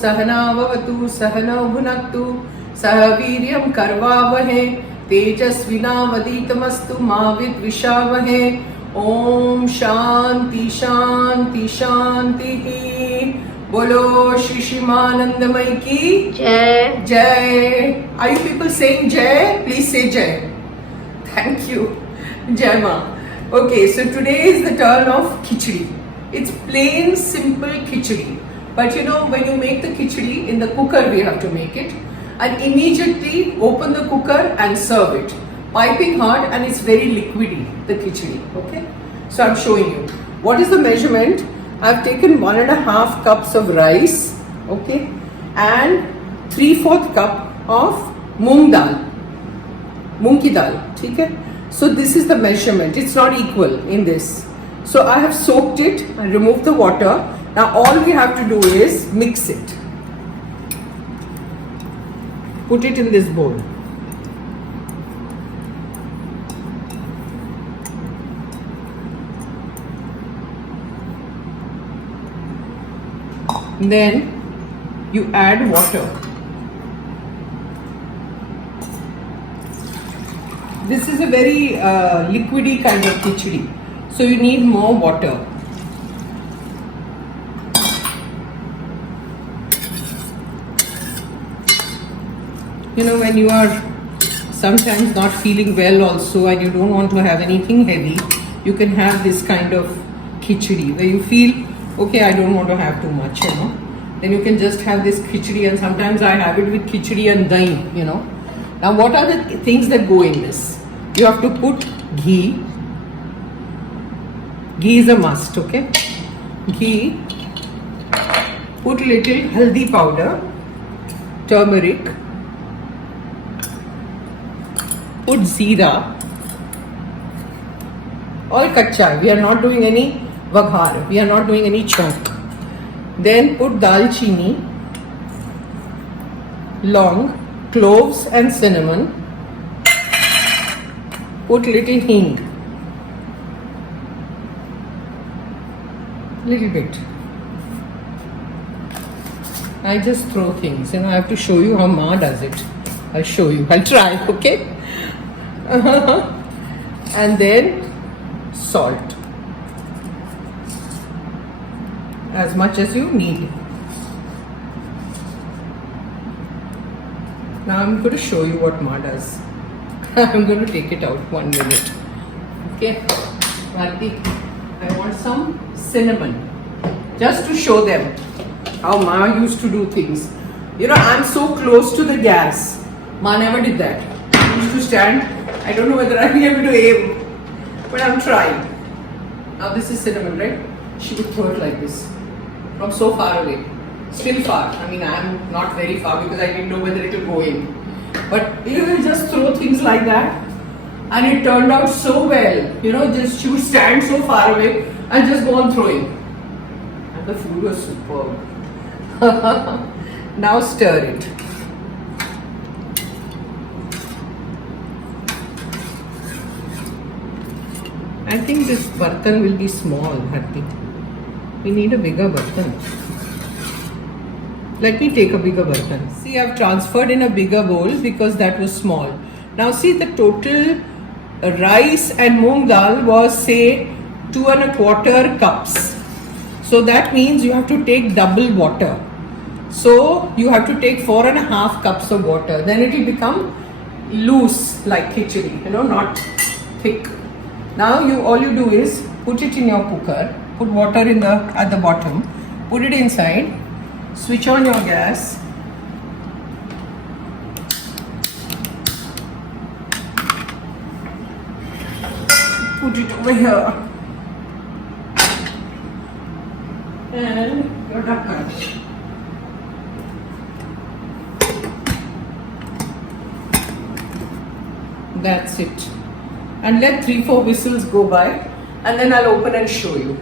सहना भवतु सहनौ भुनक्तु सह वीर्यं करवावहे तेजस्विनावधीतमस्तु मा विद्विषावहे। ओम शांति शांति शांति। बोलो श्री शिवानंदमय की जय जय। Are you people saying jai? Please say jai. Thank you. Jai Ma. Okay, so today is the turn of khichdi. It's plain simple khichdi. But you know, when you make the khichdi in the cooker, we have to make it. And immediately open the cooker and serve it. Piping hot, and it's very liquidy, the khichdi. Okay? So I'm showing you. What is the measurement? I've taken 1.5 cups of rice. Okay? And 3/4 cup of mung dal. Mung ki dal. Okay? So this is the measurement. It's not equal in this. So I have soaked it and removed the water. Now all we have to do is mix it. Put it in this bowl. Then you add water. This is a very liquidy kind of khichdi, so you need more water. You know, when you are sometimes not feeling well also and you don't want to have anything heavy, you can have this kind of khichdi where you feel, okay, I don't want to have too much, you know. Then you can just have this khichdi, and sometimes I have it with khichdi and dahi, you know. Now what are the things that go in this? You have to put ghee. Ghee is a must, okay? Ghee. Put little haldi powder, turmeric. Put jeera. All kaccha. We are not doing any vaghar. We are not doing any chunk. Then put dalchini, long, cloves and cinnamon. Put little hing. Little bit. I just throw things, and I have to show you how Ma does it. I'll show you. I'll try, okay? And then salt. As much as you need. Now I'm going to show you what Ma does. I'm going to take it out 1 minute. Okay, Bharti, I want some cinnamon. Just to show them how Ma used to do things. You know, I'm so close to the gas. Ma never did that. I used to stand. I don't know whether I'll be able to aim, but I'm trying. Now this is cinnamon, right? She would throw it like this. From so far away. Still far. I mean, I am not very far because I didn't know whether it will go in. But you will just throw things like that, and it turned out so well. You know, just she would stand so far away and just go on throwing. And the food was superb. Now stir it. I think this bartan will be small, Bharti. We need a bigger bartan. Let me take a bigger bartan. See, I've transferred in a bigger bowl because that was small. Now see, the total rice and mung dal was, say, 2¼ cups. So that means you have to take double water. So you have to take 4.5 cups of water. Then it will become loose like khichdi, you know, not thick. Now all you do is put it in your cooker. Put water at the bottom. Put it inside. Switch on your gas. Put it over here. And your dakkan. That's it. And let 3-4 whistles go by, and then I'll open and show you.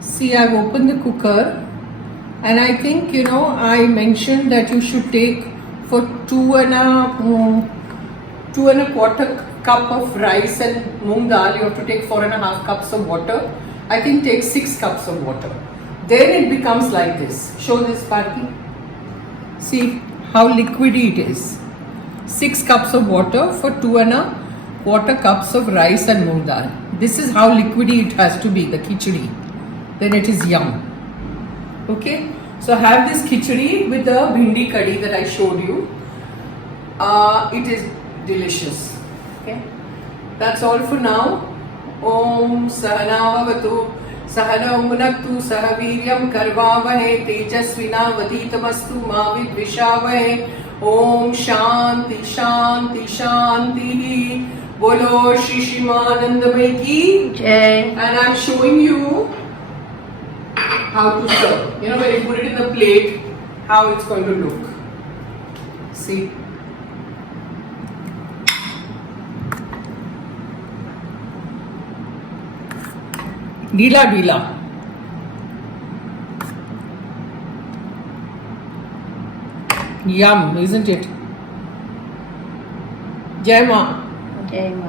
See, I've opened the cooker, and I think, you know, I mentioned that you should take for 2¼ cup of rice and mung dal, you have to take 4.5 cups of water. I think take 6 cups of water. then it becomes like this. Show this, Parthi. See how liquidy it is. 6 cups of water for 2¼ cups of rice and mung dal. This is how liquidy it has to be, the khichdi. Then it is yum. Okay, so have this khichdi with the bhindi kadhi that I showed you. It is delicious. Okay, that's all for now. Om Sahana Vavatu Sahana Unaktu Sahaviryam Karvavahe Tejasvina Vaditamastu Mavid Vishavahe. Om Shanti Shanti Shanti. Bolo Shri Shimanandamai ki Jai. And I'm showing you how to serve. You know, when you put it in the plate, how it's going to look. See. Dila dila. Yum, isn't it? Jai Ma. Jai Ma.